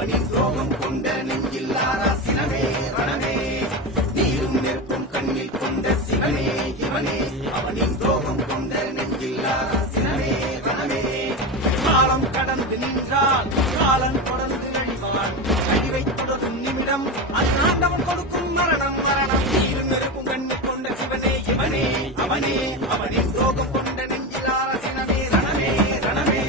அவனின் துரோகம் கொண்ட நெஞ்சில் ஆராசினமே ரணமே நீரும் நெருப்பும் கண்ணில் கொண்ட சிவனே இவனே அவனின் துரோகம் கொண்ட நெஞ்சில் ஆராசினமே ரணமே காலம் கடந்து நின்றால் காலன் தொடர்ந்து அழிவான் அழிவை தொடரும் நிமிடம் அது ஆண்டவன் கொடுக்கும் மரணம் மரணம் நீரும் நெருப்பும் கண்ணில் கொண்ட சிவனே இவனே அவனே அவனின் துரோகம் கொண்ட நெஞ்சில் ஆராசினமே ரணமே ரணமே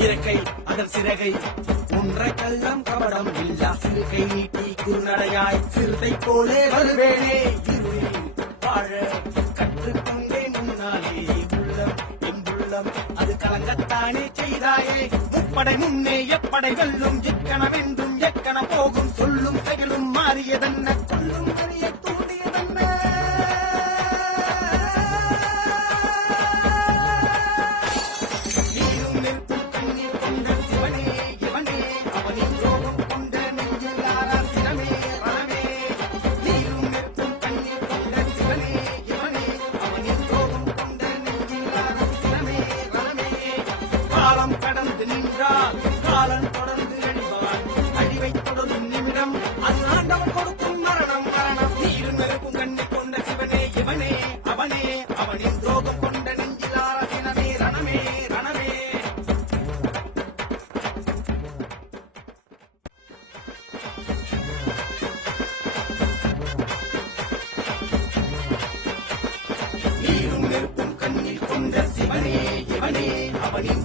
இறக்கை அதன் சிறகை ஒன்றை கள்ளம் கபடம் இல்லா சிறுகை நீட்டி குறுநடையாய் சிறுதை போலே வருவேனே இருளில் வாழ கற்றுக்கொண்டேன் முன்னாலே உள்ளம் எங்குள்ளம் அது கலங்கத்தானே செய்தாயே முப்படை முன்னே எப்படை வெல்லும் எக்கணவென்றும் எக்கண போகும் சொல்லும் செயலும் மாறியதென்ன சொல்லும் அறிய தூண்டியதென்ன காலம் கடந்து நின்றால் காலன் தொடர்ந்து அழிவான் அழிவை தொடரும் நிமிடம் அது ஆண்டவன் கொடுக்கும் மரணம் மரணம் நீரும் நெருப்பும் கண்ணில் கொண்ட சிவனே இவனே அவனே அவனின் துரோகம் கொண்ட நெஞ்சில் ஆராசினமே ரணமே ரணமே நீரும் நெருப்பும் கண்ணில் கொண்ட சிவனே இவனே அவனின்